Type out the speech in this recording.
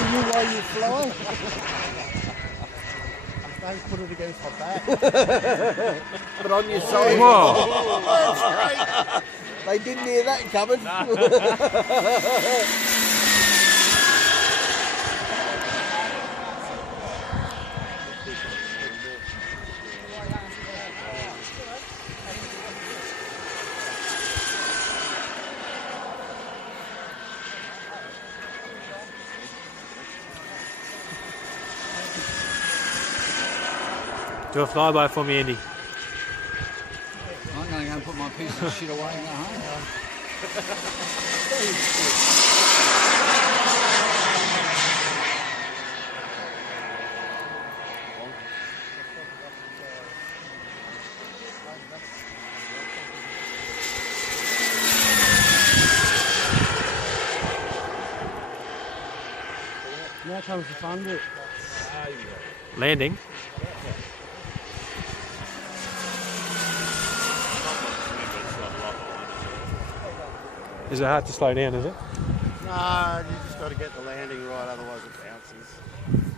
telling you why you fly. Don't put it against my back. But on your side. Whoa! That's great. They didn't hear that coming. Do a flyby for me, Andy. I'm going to go and put my piece of shit away and go home. Now comes the fun bit. Landing. Is it hard to slow down, is it? No, you just got to get the landing right, otherwise it bounces.